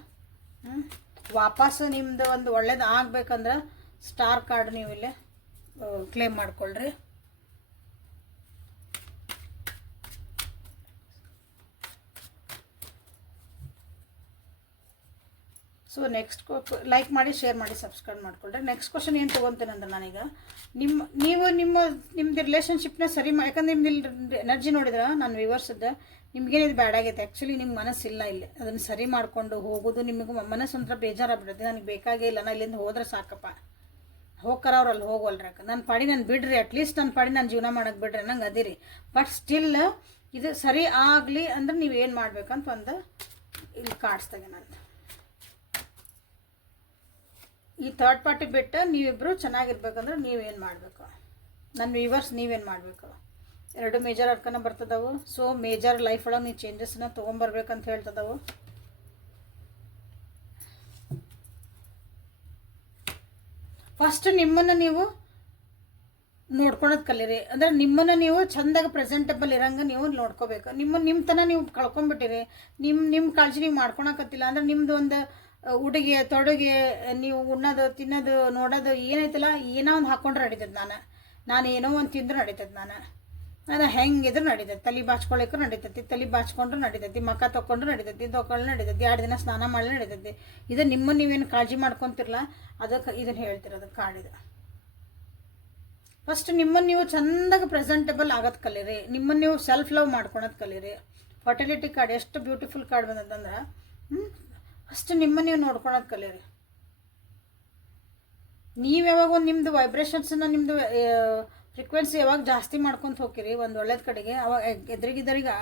ವಾಪಸ್ಸು ನಿಮ್ಮದು ಒಂದು ಒಳ್ಳೇದು ಆಗ್ಬೇಕಂದ್ರೆ ಸ್ಟಾರ್ ಕಾರ್ಡ್ ನೀವು ಇಲ್ಲೇ ಕ್ಲೇಮ್ ಮಾಡ್ಕೊಳ್ರಿ. ಸೊ ನೆಕ್ಸ್ಟ್ ಲೈಕ್ ಮಾಡಿ, ಶೇರ್ ಮಾಡಿ, ಸಬ್ಸ್ಕ್ರೈಬ್ ಮಾಡ್ಕೊಳ್ರಿ. ನೆಕ್ಸ್ಟ್ ಕ್ವಶನ್ ಏನು ತೊಗೊತೀನಿ ಅಂದ್ರೆ ನಾನೀಗ ನಿಮ್ಮದು ರಿಲೇಷನ್ಶಿಪ್ನ ಸರಿ ಯಾಕಂದ್ರೆ ನಿಮ್ದು ಎನರ್ಜಿ ನೋಡಿದ್ರೆ ನಾನು ವಿವರ್ಸದ್ದು ನಿಮ್ಗೇನಿದು ಬ್ಯಾಡ್ ಆಗೈತೆ. ಆ್ಯಕ್ಚುಲಿ ನಿಮ್ಗೆ ಮನಸ್ಸಿಲ್ಲ ಇಲ್ಲಿ ಅದನ್ನು ಸರಿ ಮಾಡಿಕೊಂಡು ಹೋಗೋದು. ನಿಮಗೂ ಮನಸ್ಸು ಒಂಥರ ಬೇಜಾರಾಗ್ಬಿಡುತ್ತೆ, ನನಗೆ ಬೇಕಾಗೇ ಇಲ್ಲ, ನಾನು ಇಲ್ಲಿಂದ ಹೋದ್ರೆ ಸಾಕಪ್ಪ, ಹೋಗ್ಕರ ಅವ್ರು ಅಲ್ಲಿ ಹೋಗಲ್ರಕ್ಕ, ನನ್ನ ಪಾಡಿ ನಾನು ಬಿಡ್ರಿ, ಅಟ್ಲೀಸ್ಟ್ ನನ್ನ ಪಾಡಿ ನಾನು ಜೀವನ ಮಾಡೋಕೆ ಬಿಡ್ರಿ ನಂಗೆ ಅದಿರಿ. ಬಟ್ ಸ್ಟಿಲ್ ಇದು ಸರಿ ಆಗಲಿ ಅಂದ್ರೆ ನೀವೇನು ಮಾಡ್ಬೇಕಂತ ಒಂದು ಇಲ್ಲಿ ಕಾಡಿಸ್ತಾಗೆ ನಾನು ಈ ಥರ್ಡ್ ಪಾರ್ಟಿ ಬಿಟ್ಟು ನೀವಿಬ್ಬರು ಚೆನ್ನಾಗಿರ್ಬೇಕಂದ್ರೆ ನೀವೇನು ಮಾಡಬೇಕು, ನನ್ನ ವ್ಯೂವರ್ಸ್ ನೀವೇನು ಮಾಡಬೇಕು. 2 ಮೇಜರ್ ಅರ್ಕನ ಬರ್ತದವು. ಸೊ ಮೇಜರ್ ಲೈಫ್ ಒಳಗೆ ನೀವು ಚೇಂಜಸ್ನ ತೊಗೊಂಬರ್ಬೇಕಂತ ಹೇಳ್ತದವು. ಫಸ್ಟ್ ನಿಮ್ಮನ್ನು ನೀವು ನೋಡ್ಕೊಳೋದು ಕಲೀರಿ. ಅಂದರೆ ನಿಮ್ಮನ್ನು ನೀವು ಚೆಂದಾಗಿ ಪ್ರೆಸೆಂಟಬಲ್ ಇರಂಗೆ ನೀವು ನೋಡ್ಕೋಬೇಕು. ನಿಮ್ಮ ತನ ನೀವು ಕಳ್ಕೊಂಬಿಟ್ಟಿರಿ, ನಿಮ್ಮ ಕಾಳಜಿ ನೀವು ಮಾಡ್ಕೊಳಕತ್ತಿಲ್ಲ ಅಂದ್ರೆ ನಿಮ್ಮದು ಒಂದು ಉಡುಗೆ ತೊಡುಗೆ ನೀವು ಉಣ್ಣೋದು ತಿನ್ನೋದು ನೋಡೋದು ಏನೈತಲ್ಲ, ಏನೋ ಒಂದು ಹಾಕ್ಕೊಂಡ್ರೆ ನಡೀತದೆ. ನಾನು ಏನೋ ಒಂದು ತಿಂದ್ರೆ ನಡೀತದೆ, ನಾನು ಹೆಂಗಿದ್ರು ನಡೀತೈತಿ. ತಲೆ ಬಾಚ್ಕೊಳಕ್ಕೂ ನಡೀತೈತಿ, ತಲೆ ಬಾಚ್ಕೊಂಡ್ರು ನಡೀತೈತಿ, ಮಕ್ಕ ತೊಗೊಂಡ್ರು ನಡೀತೈತಿ, ತೊಗೊಳ್ಳು ನಡೀತೈತಿ, 2 ದಿನ ಸ್ನಾನ ಮಾಡಲು ನಡೀತೈತಿ. ಇದು ನೀವೇನು ಕಾಳಜಿ ಮಾಡ್ಕೊತಿರಲ್ಲ ಅದಕ್ಕೆ ಇದನ್ನು ಹೇಳ್ತಿರೋದು ಕಾಡಿದು. ಫಸ್ಟ್ ನಿಮ್ಮನ್ನು ನೀವು ಚೆಂದಾಗಿ ಪ್ರೆಸೆಂಟಬಲ್ ಆಗೋದು ಕಲೀರಿ, ನಿಮ್ಮನ್ನು ನೀವು ಸೆಲ್ಫ್ ಲವ್ ಮಾಡ್ಕೊಳೋದು ಕಲೀರಿ. ಫರ್ಟಿಲಿಟಿ ಕಾರ್ಡ್ ಎಷ್ಟು ಬ್ಯೂಟಿಫುಲ್ ಕಾರ್ಡ್ ಬಂದಂದ್ರೆ ಫಸ್ಟ್ ನಿಮ್ಮನ್ನು ನೀವು ನೋಡ್ಕೊಳೋದು ಕಲೀರಿ. ನೀವು ಯಾವಾಗ ಒಂದು ನಿಮ್ಮದು ವೈಬ್ರೇಷನ್ಸನ್ನು ನಿಮ್ಮದು ಫ್ರೀಕ್ವೆನ್ಸಿ ಯಾವಾಗ ಜಾಸ್ತಿ ಮಾಡ್ಕೊತ ಹೋಗಿರಿ ಒಂದು ಒಳ್ಳೇದು ಕಡೆಗೆ, ಅವಾಗ ಎದುರಿಗಿದ್ದರಿಗೆ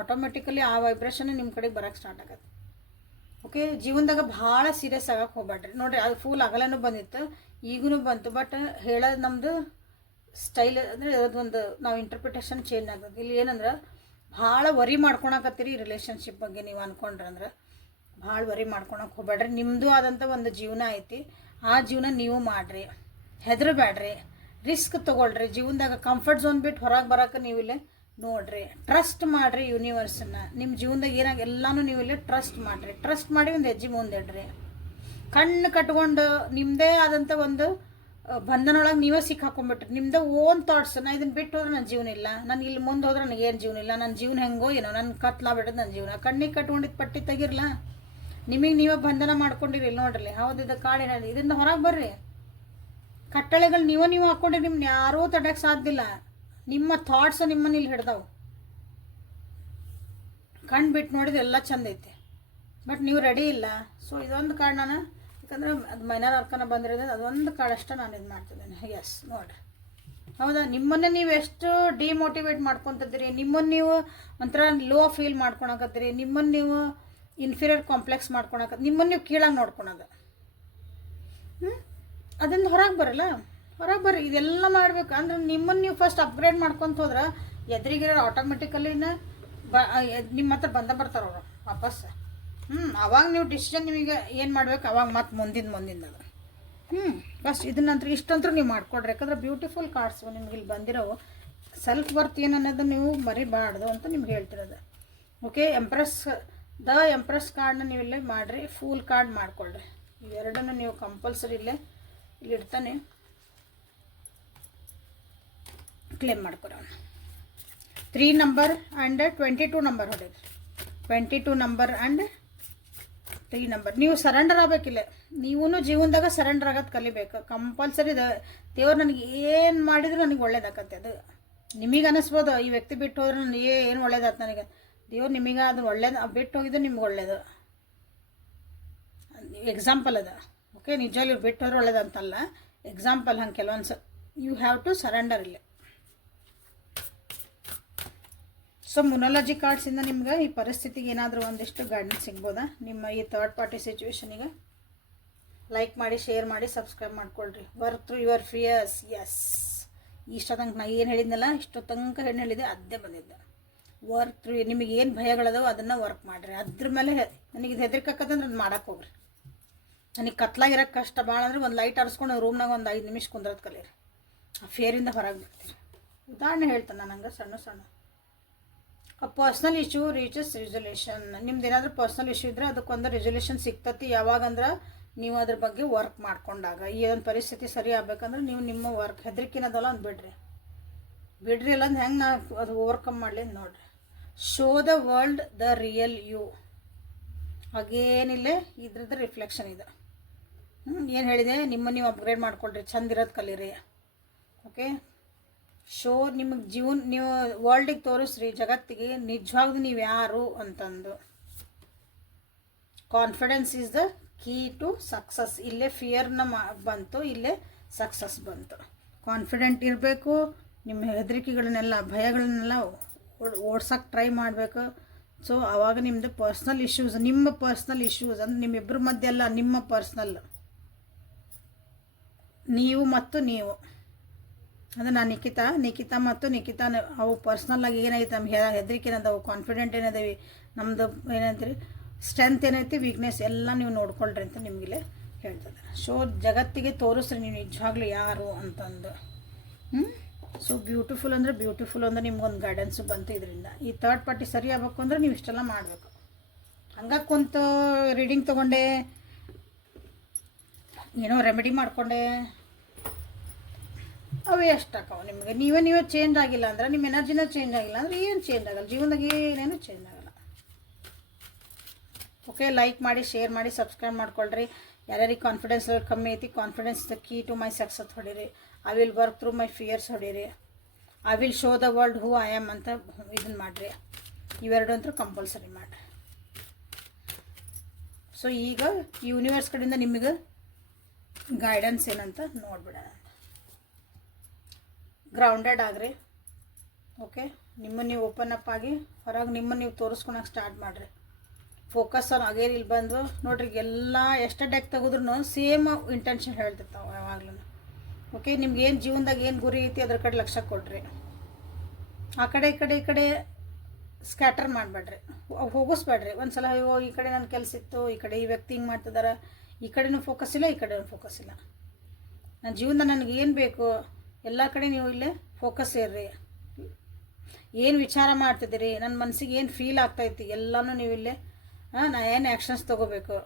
ಆಟೋಮೆಟಿಕಲಿ ಆ ವೈಬ್ರೇಷನ್ ನಿಮ್ಮ ಕಡೆಗೆ ಬರೋಕ್ಕೆ ಸ್ಟಾರ್ಟ್ ಆಗತ್ತೆ. ಓಕೆ, ಜೀವನದಾಗ ಭಾಳ ಸೀರಿಯಸ್ ಆಗಕ್ಕೆ ಹೋಗ್ಬೇಡ್ರಿ. ನೋಡಿರಿ ಅದು ಫುಲ್ ಅಗಲನೂ ಬಂದಿತ್ತು, ಈಗೂ ಬಂತು. ಬಟ್ ಹೇಳೋದು ನಮ್ಮದು ಸ್ಟೈಲ್ ಅಂದರೆ ಅದೊಂದು ನಾವು ಇಂಟರ್ಪ್ರಿಟೇಷನ್ ಚೇಂಜ್ ಆಗ್ತದೆ. ಇಲ್ಲಿ ಏನಂದ್ರೆ ಭಾಳ ವರಿ ಮಾಡ್ಕೊಳಕತ್ತೀರಿ ರಿಲೇಷನ್ಶಿಪ್ ಬಗ್ಗೆ ನೀವು ಅಂದ್ಕೊಂಡ್ರಂದ್ರೆ ಭಾಳ ವರಿ ಮಾಡ್ಕೊಳಕ್ಕೆ ಹೋಗ್ಬೇಡ್ರಿ. ನಿಮ್ಮದು ಆದಂಥ ಒಂದು ಜೀವನ ಐತಿ, ಆ ಜೀವನ ನೀವು ಮಾಡಿರಿ, ಹೆದರಬೇಡ್ರಿ, ರಿಸ್ಕ್ ತೊಗೊಳ್ರಿ. ಜೀವನದಾಗ ಕಂಫರ್ಟ್ ಝೋನ್ ಬಿಟ್ಟು ಹೊರಗೆ ಬರೋಕೆ ನೀವು ಇಲ್ಲೇ ನೋಡಿರಿ, ಟ್ರಸ್ಟ್ ಮಾಡಿರಿ ಯೂನಿವರ್ಸನ್ನು. ನಿಮ್ಮ ಜೀವನದಾಗ ಏನಾಗ ಎಲ್ಲನೂ ನೀವು ಇಲ್ಲೇ ಟ್ರಸ್ಟ್ ಮಾಡಿರಿ. ಟ್ರಸ್ಟ್ ಮಾಡಿ ಒಂದು ಹೆಜ್ಜೆ ಮುಂದಿಡ್ರಿ. ಕಣ್ಣು ಕಟ್ಕೊಂಡು ನಿಮ್ಮದೇ ಆದಂಥ ಒಂದು ಬಂಧನೊಳಗೆ ನೀವೇ ಸಿಕ್ಕಾಕೊಂಡ್ಬಿಟ್ರಿ. ನಿಮ್ಮದೇ ಓನ್ ಥಾಟ್ಸ್, ನಾನು ಇದನ್ನು ಬಿಟ್ಟು ಹೋದ್ರೆ ನನ್ನ ಜೀವನ ಇಲ್ಲ, ನಾನು ಇಲ್ಲಿ ಮುಂದೆ ಹೋದ್ರೆ ನನಗೇನು ಜೀವನ ಇಲ್ಲ, ನನ್ನ ಜೀವನ ಹೆಂಗೋ ಏನೋ, ನನ್ನ ಕತ್ಲಾಗ್ಬಿಟ್ಟದ ನನ್ನ ಜೀವನ. ಕಣ್ಣಿಗೆ ಕಟ್ಕೊಂಡಿದ್ದು ಪಟ್ಟಿ ತೆಗಿರ್ಲ, ನಿಮಗೆ ನೀವೇ ಬಂಧನ ಮಾಡ್ಕೊಂಡಿರಿ. ನೋಡ್ರಿ ಹೌದು ಇದು ಕಾಡಿನ, ಇದರಿಂದ ಹೊರಗೆ ಬರ್ರಿ. ಕಟ್ಟಳೆಗಳು ನೀವು ಹಾಕ್ಕೊಂಡ್ರೆ ನಿಮ್ಮನ್ನ ಯಾರೂ ತಡೆಯೋಕ್ಕೆ ಸಾಧ್ಯ ಇಲ್ಲ. ನಿಮ್ಮ ಥಾಟ್ಸ್ ನಿಮ್ಮನ್ನ ಇಲ್ಲಿ ಹಿಡ್ದಾವು. ಕಣ್ಣು ಬಿಟ್ಟು ನೋಡಿದ್ರೆ ಎಲ್ಲ ಚಂದ ಐತೆ, ಬಟ್ ನೀವು ರೆಡಿ ಇಲ್ಲ. ಸೊ ಇದೊಂದು ಕಾರಣನ ಯಾಕಂದ್ರೆ ಅದು ಮೈನರ್ ಅರ್ಕನ ಬಂದಿರೋದು ಅದೊಂದು ಕಾರ್ಡಷ್ಟ ನಾನು ಇದು ಮಾಡ್ತಿದ್ದೇನೆ. ಎಸ್ ನೋಡಿರಿ, ಹೌದಾ? ನಿಮ್ಮನ್ನೇ ನೀವು ಎಷ್ಟು ಡಿಮೋಟಿವೇಟ್ ಮಾಡ್ಕೊತಿದ್ದೀರಿ, ನಿಮ್ಮನ್ನು ನೀವು ಒಂಥರ ಲೋ ಫೀಲ್ ಮಾಡ್ಕೊಳಕತ್ತೀರಿ, ನಿಮ್ಮನ್ನು ನೀವು ಇನ್ಫೀರಿಯರ್ ಕಾಂಪ್ಲೆಕ್ಸ್ ಮಾಡ್ಕೊಳಕತ್ತೀರಿ, ನಿಮ್ಮನ್ನು ನೀವು ಕೀಳಾಗಿ ನೋಡ್ಕೊಳೋದು. ಅದರಿಂದ ಹೊರಗೆ ಬರಲ್ಲ, ಹೊರಗೆ ಬರ್ರಿ. ಇದೆಲ್ಲ ಮಾಡ್ಬೇಕು ಅಂದ್ರೆ ನಿಮ್ಮನ್ನು ನೀವು ಫಸ್ಟ್ ಅಪ್ಗ್ರೇಡ್ ಮಾಡ್ಕೊತ ಹೋದ್ರೆ ಎದುರಿಗಿರೋ ಆಟೋಮೆಟಿಕಲಿನ ನಿಮ್ಮ ಹತ್ರ ಬರ್ತಾರೆ ಅವರು ವಾಪಸ್. ಅವಾಗ ನೀವು ಡಿಸಿಷನ್ ನಿಮಗೆ ಏನು ಮಾಡ್ಬೇಕು, ಅವಾಗ ಮತ್ತೆ ಮುಂದಿನ ಅದು. ಬಸ್ ಇದನ್ನಂತರ ಇಷ್ಟಂತರೂ ನೀವು ಮಾಡ್ಕೊಡ್ರಿ. ಯಾಕಂದ್ರೆ ಬ್ಯೂಟಿಫುಲ್ ಕಾರ್ಡ್ಸು ನಿಮ್ಗೆ ಇಲ್ಲಿ ಬಂದಿರೋವು. ಸೆಲ್ಫ್ ವರ್ತ್ ಏನು ಅನ್ನೋದು ನೀವು ಮರಿಬಾರ್ದು ಅಂತ ನಿಮ್ಗೆ ಹೇಳ್ತಿರೋದು. ಓಕೆ, ದ ಎಂಪ್ರೆಸ್ ಕಾರ್ಡ್ನ ನೀವು ಇಲ್ಲೇ ಮಾಡಿರಿ, ಫೂಲ್ ಕಾರ್ಡ್ ಮಾಡ್ಕೊಳ್ರಿ. ಇವೆರಡನ್ನು ನೀವು ಕಂಪಲ್ಸರಿ ಇಲ್ಲಿ ಇಡ್ತಾನೆ ಕ್ಲೇಮ್ ಮಾಡ್ಕೊರೋಣ. 3 ನಂಬರ್ ಆ್ಯಂಡ್ 22 ನಂಬರ್ ಹೊಡೀರಿ. 22 ನಂಬರ್ ಆ್ಯಂಡ್ 3 ನಂಬರ್. ನೀವು ಸರೆಂಡರ್ ಆಗಬೇಕಿಲ್ಲ, ನೀವೂ ಜೀವನದಾಗ ಸರೆಂಡರ್ ಆಗೋದು ಕಲಿಬೇಕು ಕಂಪಲ್ಸರಿ. ದೇವ್ರು ನನಗೆ ಏನು ಮಾಡಿದ್ರು ನನಗೆ ಒಳ್ಳೇದಾಗತ್ತೆ. ಅದು ನಿಮಗೆ ಅನ್ನಿಸ್ಬೋದು, ಈ ವ್ಯಕ್ತಿ ಬಿಟ್ಟು ಹೋದ್ರೆ ನನಗೆ ಏನು ಒಳ್ಳೇದಾಯ್ತು ನನಗೆ. ದೇವ್ರು ನಿಮಗೆ ಅದು ಒಳ್ಳೇದು ಬಿಟ್ಟು ಹೋಗಿದ್ದು ನಿಮ್ಗೆ ಒಳ್ಳೇದು. ಎಕ್ಸಾಂಪಲ್ ಅದು. ಓಕೆ, ನಿಜವಾಗ್ಲೂ ಇವ್ರು ಬಿಟ್ಟು ಹೋದ್ರೆ ಒಳ್ಳೇದಂತಲ್ಲ, ಎಕ್ಸಾಂಪಲ್. ಹಂಗೆ ಕೆಲವೊಂದು ಯು ಹ್ಯಾವ್ ಟು ಸರೆಂಡರ್ ಇಲ್ಲ. ಸೊ ಮೊನಾಲಜಿ ಕಾರ್ಡ್ಸಿಂದ ನಿಮ್ಗೆ ಈ ಪರಿಸ್ಥಿತಿಗೆ ಏನಾದರೂ ಒಂದಿಷ್ಟು ಗೈಡೆನ್ಸ್ ಸಿಗ್ಬೋದಾ ನಿಮ್ಮ ಈ ಥರ್ಡ್ ಪಾರ್ಟಿ ಸಿಚುವೇಶನಿಗೆ? ಲೈಕ್ ಮಾಡಿ, ಶೇರ್ ಮಾಡಿ, ಸಬ್ಸ್ಕ್ರೈಬ್ ಮಾಡ್ಕೊಳ್ರಿ. Work through your fears. Yes, ಇಷ್ಟೊತ್ತಂಗೆ ನಾ ಏನು ಹೇಳಿದ್ನಲ್ಲ, ಇಷ್ಟೊತ್ತಂಕ ಏನು ಹೇಳಿದ್ದೆ ಅದೇ ಬಂದಿದ್ದೆ. ವರ್ಕ್ ಥ್ರೂ ನಿಮಗೆ ಏನು ಭಯಗಳದಾವೆ ಅದನ್ನು ವರ್ಕ್ ಮಾಡಿರಿ. ಅದ್ರ ಮೇಲೆ ನನಗೆ ಇದು ಹೆದರಿಕಕ್ಕಂದ್ರೆ ಅದು ಮಾಡೋಕ್ಕೆ ಹೋಗ್ರಿ. ನನಗೆ ಕತ್ಲಾಗಿರೋಕ್ಕೆ ಕಷ್ಟ ಭಾಳ ಅಂದ್ರೆ ಒಂದು ಲೈಟ್ ಆರಿಸ್ಕೊಂಡು ರೂಮ್ನಾಗ ಒಂದು 5 ನಿಮಿಷ ಕುಂದ್ರದು ಕಲೀರಿ. ಆ ಫೇರಿಂದ ಹೊರಗೆ ಬರ್ತೀರಿ. ಉದಾಹರಣೆ ಹೇಳ್ತಾನೆ ನಾನು ಹಂಗೆ ಸಣ್ಣ ಆ ಪರ್ಸ್ನಲ್ ಇಶ್ಯೂ ರೀಚಸ್ ರೆಸೊಲ್ಯೂಷನ್. ನಿಮ್ದು ಏನಾದರೂ ಪರ್ಸ್ನಲ್ ಇಶ್ಯೂ ಇದ್ದರೆ ಅದಕ್ಕೊಂದು ರೆಸೊಲ್ಯೂಷನ್ ಸಿಗ್ತತಿ. ಯಾವಾಗಂದ್ರೆ ನೀವು ಅದ್ರ ಬಗ್ಗೆ ವರ್ಕ್ ಮಾಡ್ಕೊಂಡಾಗ. ಈ ಒಂದು ಪರಿಸ್ಥಿತಿ ಸರಿ ಆಗ್ಬೇಕಂದ್ರೆ ನೀವು ನಿಮ್ಮ ವರ್ಕ್ ಹೆದರಿಕೆನದಲ್ಲ ಅಂತ ಬಿಡ್ರಿ ಇಲ್ಲ ಅಂದ್ರೆ ಹೆಂಗೆ ನಾ ಅದು ಓವರ್ಕಮ್ ಮಾಡಲಿ ನೋಡ್ರಿ. Show the world the real you. ಹಾಗೇನಿಲ್ಲೇ ಇದ್ರದ್ದು ರಿಫ್ಲೆಕ್ಷನ್ ಇದೆ. ಏನು ಹೇಳಿದೆ, ನಿಮ್ಮನ್ನು ನೀವು ಅಪ್ಗ್ರೇಡ್ ಮಾಡ್ಕೊಳ್ರಿ, ಚಂದ ಇರೋದು ಕಲೀರಿ. ಓಕೆ, ಶೋ ನಿಮಗೆ ನೀವು ವರ್ಲ್ಡಿಗೆ ತೋರಿಸ್ರಿ, ಜಗತ್ತಿಗೆ ನಿಜವಾಗ್ಲೂ ನೀವು ಯಾರು ಅಂತಂದು. Confidence is the key to success. ಇಲ್ಲೇ ಫಿಯರ್ನ ಬಂತು, ಇಲ್ಲೇ ಸಕ್ಸಸ್ ಬಂತು. ಕಾನ್ಫಿಡೆಂಟ್ ಇರಬೇಕು. ನಿಮ್ಮ ಹೆದರಿಕೆಗಳನ್ನೆಲ್ಲ ಭಯಗಳನ್ನೆಲ್ಲ ಓಡ್ಸೋಕ್ಕೆ ಟ್ರೈ ಮಾಡಬೇಕು. ಸೊ ಆವಾಗ ನಿಮ್ಮದು ಪರ್ಸ್ನಲ್ ಇಶ್ಯೂಸ್, ನಿಮ್ಮ ಪರ್ಸ್ನಲ್ ಇಶ್ಯೂಸ್ ಅಂದ್ರೆ ನಿಮ್ಮಿಬ್ಬರ ಮಧ್ಯೆ ಅಲ್ಲ, ನಿಮ್ಮ ಪರ್ಸ್ನಲ್ ನೀವು ಮತ್ತು ನೀವು ಅಂದರೆ ನಾನು ನಿಖಿತಾ ಮತ್ತು ನಿಖಿತಾ ಅವು ಪರ್ಸ್ನಲ್ಲಾಗಿ ಏನೈತೆ ನಮ್ಗೆ ಹೆದರಿಕೆ ಏನದವು, ಕಾನ್ಫಿಡೆಂಟ್ ಏನದವಿ, ನಮ್ಮದು ಏನಂತೀರಿ ಸ್ಟ್ರೆಂತ್ ಏನೈತಿ, ವೀಕ್ನೆಸ್ ಎಲ್ಲ ನೀವು ನೋಡ್ಕೊಳ್ರಿ ಅಂತ ನಿಮಗಿಲ್ಲೇ ಹೇಳ್ತದೆ. ಸೊ ಜಗತ್ತಿಗೆ ತೋರಿಸ್ರಿ ನೀವು ನಿಜವಾಗ್ಲೂ ಯಾರು ಅಂತಂದು. ಸೊ ಬ್ಯೂಟಿಫುಲ್ ಅಂದರೆ ನಿಮ್ಗೊಂದು ಗೈಡೆನ್ಸು ಬಂತು ಇದರಿಂದ. ಈ ಥರ್ಡ್ ಪಾರ್ಟಿ ಸರಿ ಆಗಬೇಕು ಅಂದರೆ ನೀವು ಇಷ್ಟೆಲ್ಲ ಮಾಡಬೇಕು. ಹಂಗಾಗಿ ಕುಂತು ರೀಡಿಂಗ್ ತೊಗೊಂಡೆ, ಏನೋ ರೆಮಿಡಿ ಮಾಡಿಕೊಂಡೆ, ಅವೇ ಎಷ್ಟಾಕವು ನಿಮಗೆ. ನೀವೇ ಚೇಂಜ್ ಆಗಿಲ್ಲ ಅಂದ್ರೆ, ನಿಮ್ಮ ಎನರ್ಜಿನ ಚೇಂಜ್ ಆಗಿಲ್ಲ ಅಂದರೆ ಏನು ಚೇಂಜ್ ಆಗಲ್ಲ ಜೀವನದಾಗ, ಏನೇನು ಚೇಂಜ್ ಆಗಲ್ಲ. ಓಕೆ, ಲೈಕ್ ಮಾಡಿ, ಶೇರ್ ಮಾಡಿ, ಸಬ್ಸ್ಕ್ರೈಬ್ ಮಾಡ್ಕೊಳ್ರಿ. ಯಾರ್ಯಾರಿಗೆ ಕಾನ್ಫಿಡೆನ್ಸ್ ಕಮ್ಮಿ ಐತಿ, confidence the key to my success ಹೊಡೀರಿ. I will work through my fears ಹೊಡೀರಿ. I will show the world who I am ಅಂತ ಇದನ್ನು ಮಾಡಿರಿ. ಇವೆರಡು ಅಂತೂ ಕಂಪಲ್ಸರಿ ಮಾಡಿರಿ. ಸೊ ಈಗ ಯೂನಿವರ್ಸ್ ಕಡೆಯಿಂದ ನಿಮಗೆ ಗೈಡೆನ್ಸ್ ಏನಂತ ನೋಡ್ಬಿಡೋಣ. ಗ್ರೌಂಡೆಡ್ ಆಗ್ರಿ. ಓಕೆ, ನಿಮ್ಮನ್ನು ನೀವು ಓಪನ್ ಅಪ್ ಆಗಿ ಹೊರಗೆ ನಿಮ್ಮನ್ನು ನೀವು ತೋರಿಸ್ಕೊಳಕ್ಕೆ ಸ್ಟಾರ್ಟ್ ಮಾಡಿರಿ. Focus on again. ಇಲ್ಲಿ ಬಂದು ನೋಡ್ರಿ, ಎಲ್ಲ ಎಷ್ಟು ಡೆಕ್ ತೆಗೆದ್ರೂ ಸೇಮ್ ಇಂಟೆನ್ಷನ್ ಹೇಳ್ತಿರ್ತಾವೆ ಯಾವಾಗ್ಲೂ. ಓಕೆ, ನಿಮ್ಗೆ ಏನು ಜೀವನದಾಗ ಏನು ಗುರಿ ಐತಿ ಅದ್ರ ಕಡೆ ಲಕ್ಷ್ಯ ಕೊಡ್ರಿ. ಆ ಕಡೆ ಈ ಕಡೆ ಸ್ಕ್ಯಾಟರ್ ಮಾಡಬೇಡ್ರಿ, ಹೋಗಿಸ್ಬೇಡ್ರಿ. ಒಂದು ಸಲ ಅಯ್ಯೋ ಈ ಕಡೆ ನನ್ನ ಕೆಲಸ ಇತ್ತು, ಈ ಕಡೆ ಈ ವ್ಯಕ್ತಿ ಹಿಂಗೆ ಮಾಡ್ತಿದ್ದಾರೆ, ಈ ಕಡೆನೂ ಫೋಕಸ್ ಇಲ್ಲ, ಈ ಕಡೆನೂ ಫೋಕಸ್ ಇಲ್ಲ. ನನ್ನ ಜೀವನ ನನಗೆ ಏನು ಬೇಕು ಎಲ್ಲ ಕಡೆ ನೀವು ಇಲ್ಲೇ ಫೋಕಸ್ ಇರ್ರಿ. ಏನು ವಿಚಾರ ಮಾಡ್ತಿದ್ದೀರಿ, ನನ್ನ ಮನಸ್ಸಿಗೆ ಏನು ಫೀಲ್ ಆಗ್ತೈತಿ ಎಲ್ಲನೂ ನೀವು ಇಲ್ಲೇ ನಾ ಏನು ಆ್ಯಕ್ಷನ್ಸ್ ತೊಗೋಬೇಕು,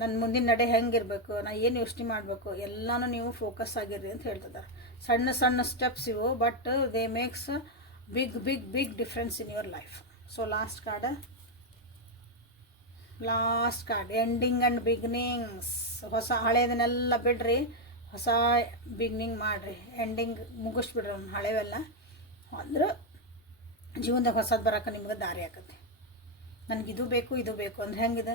ನನ್ನ ಮುಂದಿನ ನಡೆ ಹೆಂಗಿರಬೇಕು, ನಾ ಏನು ಯೋಚನೆ ಮಾಡಬೇಕು ಎಲ್ಲನೂ ನೀವು ಫೋಕಸ್ ಆಗಿರ್ರಿ ಅಂತ ಹೇಳ್ತಿದ್ದಾರೆ. ಸಣ್ಣ ಸಣ್ಣ ಸ್ಟೆಪ್ಸ್ ಇವು, but they makes big difference in your life. So last card ending and beginnings. ಹೊಸ ಹಳೆಯದನ್ನೆಲ್ಲ ಬಿಡ್ರಿ, ಹೊಸ ಬಿಗ್ನಿಂಗ್ ಮಾಡಿರಿ. ಎಂಡಿಂಗ್ ಮುಗಿಸ್ಬಿಡ್ರಿ ಅವ್ನು ಹಳೆವೆಲ್ಲ. ಅಂದ್ರೆ ಜೀವನದಾಗ ಹೊಸದು ಬರೋಕೆ ನಿಮ್ಗೆ ದಾರಿ ಆಕತ್ತೆ. ನನಗಿದು ಬೇಕು ಇದು ಬೇಕು ಅಂದ್ರೆ ಹೆಂಗಿದೆ,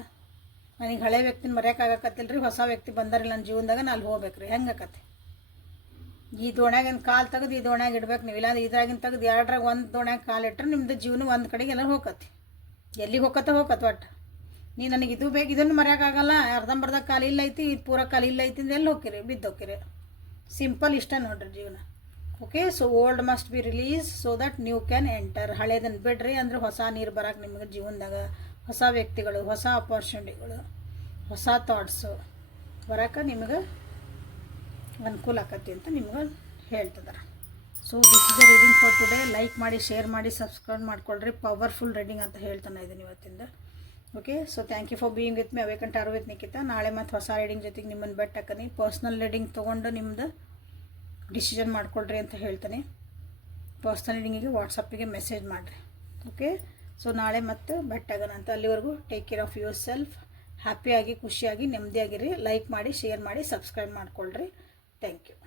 ನನಗೆ ಹಳೆ ವ್ಯಕ್ತಿನ ಮರೆಯೋಕ್ಕಾಗಕತ್ತಿಲ್ಲ ರೀ, ಹೊಸ ವ್ಯಕ್ತಿ ಬಂದಾರಿಲ್ಲ ನನ್ನ ಜೀವನದಾಗ, ನಾನು ಅಲ್ಲಿ ಹೋಗ್ಬೇಕು ರೀ. ಹೆಂಗೆ ಆಕತಿ? ಈ ದೋಣ್ಯಾಗಿನ ಕಾಲು ತೆಗೆದು ಈ ದೋಣ್ಯಾಗ ಇಡ್ಬೇಕು ನೀವು, ಇಲ್ಲಾಂದ್ರೆ ಇದ್ರಾಗಿನ ತೆಗೆದು ಎರಡ್ರಾಗ ಒಂದು ದೋಣ್ಯಾಗ ಕಾಲು ಇಟ್ಟರೆ ನಿಮ್ಮದು ಜೀವನ ಒಂದು ಕಡೆಗೆ ಎಲ್ಲ ಹೋಗತಿ. ಎಲ್ಲಿಗೆ ಹೋಗತ್ತೆ ಒಟ್ಟು. ನೀ ನನಗೆ ಇದು ಬೇಕು, ಇದನ್ನು ಮರೆಯೋಕ್ಕಾಗಲ್ಲ, ಅರ್ಧಂಬರ್ಧ ಕಾಲು ಇಲ್ಲ ಐತಿ, ಇದು ಪೂರ ಕಾಲು ಇಲ್ಲ ಐತಿ ಅಂದ್ರೆ ಎಲ್ಲಿ ಹೋಗಿರಿ? ಬಿದ್ದು ಹೋಗಿರಿ. ಸಿಂಪಲ್ ಇಷ್ಟ ನೋಡ್ರಿ ಜೀವನ. Okay, so old must be release so that new can enter. ಹಳೇದನ್ನು ಬಿಡ್ರಿ, ಅಂದ್ರೆ ಹೊಸ ನೀರು ಬರೋಕೆ ನಿಮಗೆ ಜೀವನದಾಗ, ಹೊಸ ವ್ಯಕ್ತಿಗಳು, ಹೊಸ ಅಪಾರ್ಚುನಿಟಿಗಳು, ಹೊಸ ಥಾಟ್ಸು ಬರೋಕೆ ನಿಮಗೆ ಅನುಕೂಲ ಆಕತಿ ಅಂತ ನಿಮ್ಗೆ ಹೇಳ್ತಿದ್ದಾರೆ. So this is the reading for today. Like ಮಾಡಿ, ಶೇರ್ ಮಾಡಿ, ಸಬ್ಸ್ಕ್ರೈಬ್ ಮಾಡ್ಕೊಳ್ರಿ. ಪವರ್ಫುಲ್ ರೀಡಿಂಗ್ ಅಂತ ಹೇಳ್ತಾನೆ ಇದ್ದೀನಿ ಇವತ್ತಿಂದ. Okay, so thank you for being with me. Awaken tarot with Nikhita. ನಾಳೆ ಮತ್ತು ಹೊಸ ರೀಡಿಂಗ್ ಜೊತೆಗೆ ನಿಮ್ಮನ್ನು ಬೆಟ್ ಹಾಕನಿ. ಪರ್ಸ್ನಲ್ ರೀಡಿಂಗ್ ತೊಗೊಂಡು ನಿಮ್ಮದು ಡಿಸಿಷನ್ ಮಾಡ್ಕೊಳ್ರಿ ಅಂತ ಹೇಳ್ತೀನಿ. ಪರ್ಸ್ನಲ್ ರೀಡಿಂಗಿಗೆ ವಾಟ್ಸಪ್ಪಿಗೆ ಮೆಸೇಜ್ ಮಾಡಿರಿ. ಓಕೆ, ಸೊ ನಾಳೆ ಮತ್ತೆ ಬೆಟ್ ಆಗೋಣ ಅಂತ. ಅಲ್ಲಿವರೆಗೂ take care of yourself. ಹ್ಯಾಪಿಯಾಗಿ, ಖುಷಿಯಾಗಿ, ನೆಮ್ಮದಿಯಾಗಿರಿ. ಲೈಕ್ ಮಾಡಿ, ಶೇರ್ ಮಾಡಿ, ಸಬ್ಸ್ಕ್ರೈಬ್ ಮಾಡ್ಕೊಳ್ರಿ. Thank you.